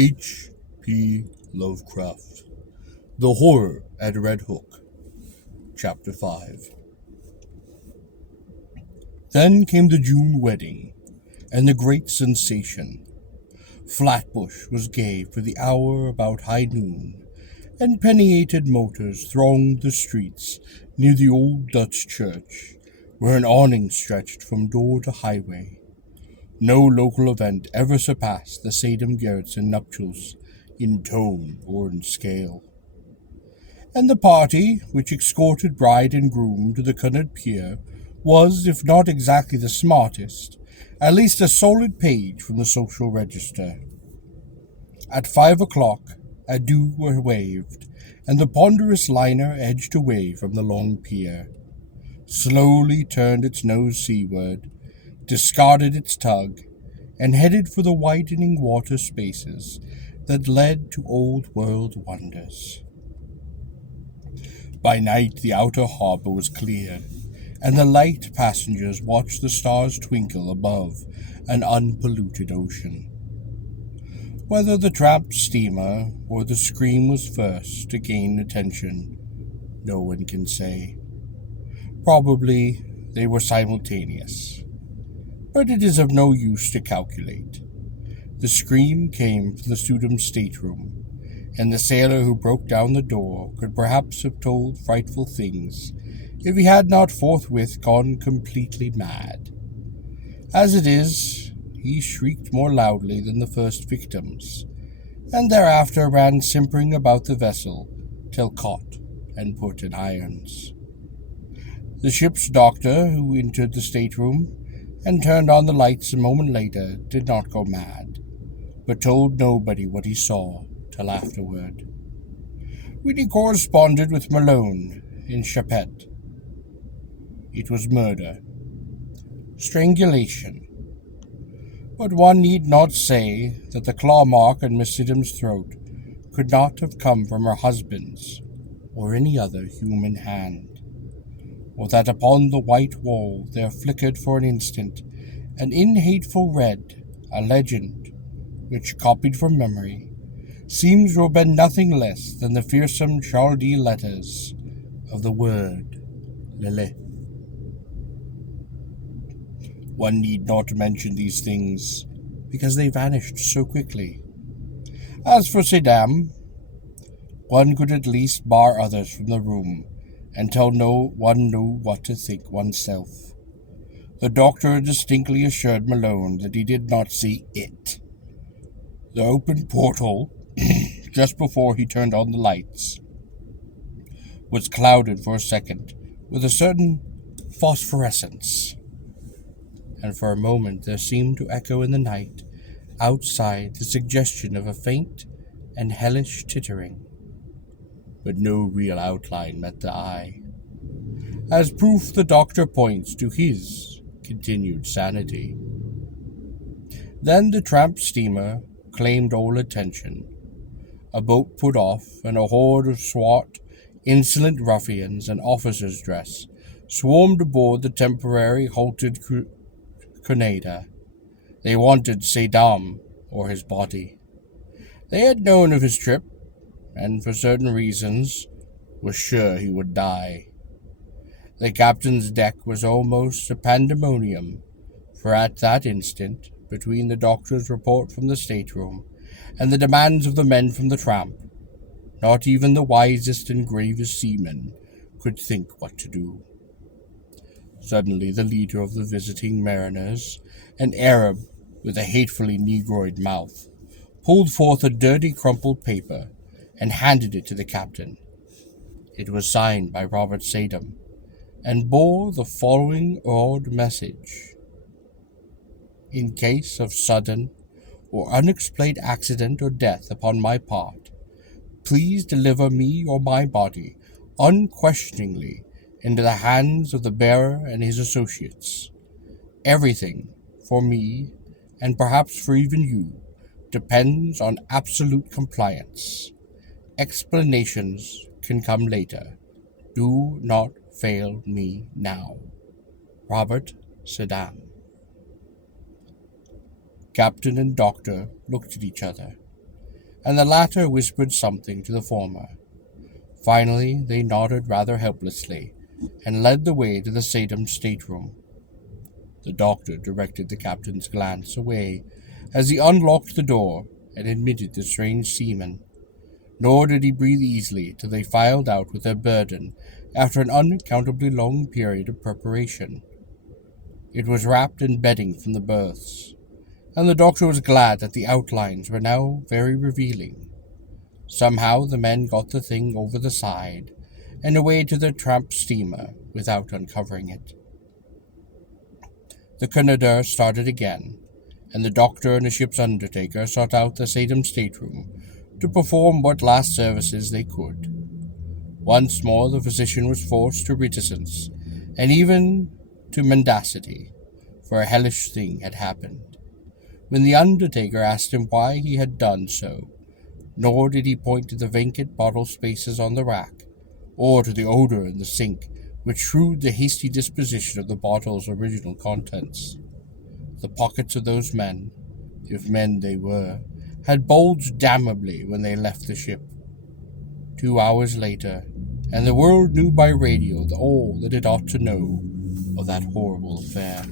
H.P. Lovecraft. The Horror at Red Hook. Chapter 5. Then came the June wedding, and the great sensation. Flatbush was gay for the hour about high noon, and penny-ated motors thronged the streets near the old Dutch church, where an awning stretched from door to highway. No local event ever surpassed the Sadam Garretson nuptials in tone or in scale. And the party, which escorted bride and groom to the Cunard Pier, was, if not exactly the smartest, at least a solid page from the social register. At 5 o'clock, adieux were waved, and the ponderous liner edged away from the long pier, slowly turned its nose seaward, discarded its tug, and headed for the widening water spaces that led to old-world wonders. By night the outer harbor was clear, and the light passengers watched the stars twinkle above an unpolluted ocean. Whether the tramp steamer or the Scream was first to gain attention, no one can say. Probably they were simultaneous, but it is of no use to calculate. The Scream came from the Studham's stateroom, and the sailor who broke down the door could perhaps have told frightful things if he had not forthwith gone completely mad. As it is, he shrieked more loudly than the first victims, and thereafter ran simpering about the vessel till caught and put in irons. The ship's doctor, who entered the stateroom and turned on the lights a moment later, did not go mad, but told nobody what he saw till afterward, when he corresponded with Malone in Chapet. It was murder. Strangulation. But one need not say that the claw mark on Miss Sidham's throat could not have come from her husband's or any other human hand, or that upon the white wall there flickered for an instant an inhateful red, a legend, which, copied from memory, seems to have been nothing less than the fearsome Chaldee letters of the word Lilith. One need not mention these things, because they vanished so quickly. As for Sidam, one could at least bar others from the room until no one knew what to think oneself. The doctor distinctly assured Malone that he did not see it. The open portal, just before he turned on the lights, was clouded for a second with a certain phosphorescence, and for a moment there seemed to echo in the night outside the suggestion of a faint and hellish tittering. But no real outline met the eye. As proof, the doctor points to his continued sanity. Then the tramp steamer claimed all attention. A boat put off, and a horde of swart, insolent ruffians in officers' dress swarmed aboard the temporary halted Grenada. They wanted Sadam or his body. They had known of his trip, and for certain reasons were sure he would die. The captain's deck was almost a pandemonium, for at that instant, between the doctor's report from the stateroom and the demands of the men from the tramp, not even the wisest and gravest seamen could think what to do. Suddenly the leader of the visiting mariners, an Arab with a hatefully negroid mouth, pulled forth a dirty crumpled paper and handed it to the captain. It was signed by Robert Sadam, and bore the following odd message: In case of sudden or unexplained accident or death upon my part, please deliver me or my body unquestioningly into the hands of the bearer and his associates. Everything, for me, and perhaps for even you, depends on absolute compliance. Explanations can come later. Do not fail me now. Robert Sadam. Captain and doctor looked at each other, and the latter whispered something to the former. Finally, they nodded rather helplessly and led the way to the Satan's stateroom. The doctor directed the captain's glance away as he unlocked the door and admitted the strange seaman. Nor did he breathe easily till they filed out with their burden after an unaccountably long period of preparation. It was wrapped in bedding from the berths, and the doctor was glad that the outlines were now very revealing. Somehow the men got the thing over the side and away to their tramp steamer without uncovering it. The Canadair started again, and the doctor and the ship's undertaker sought out the Satan's stateroom to perform what last services they could. Once more the physician was forced to reticence, and even to mendacity, for a hellish thing had happened. When the undertaker asked him why he had done so, nor did he point to the vacant bottle spaces on the rack, or to the odor in the sink, which shewed the hasty disposition of the bottle's original contents. The pockets of those men, if men they were, had bulged damnably when they left the ship. 2 hours later, and the world knew by radio all that it ought to know of that horrible affair.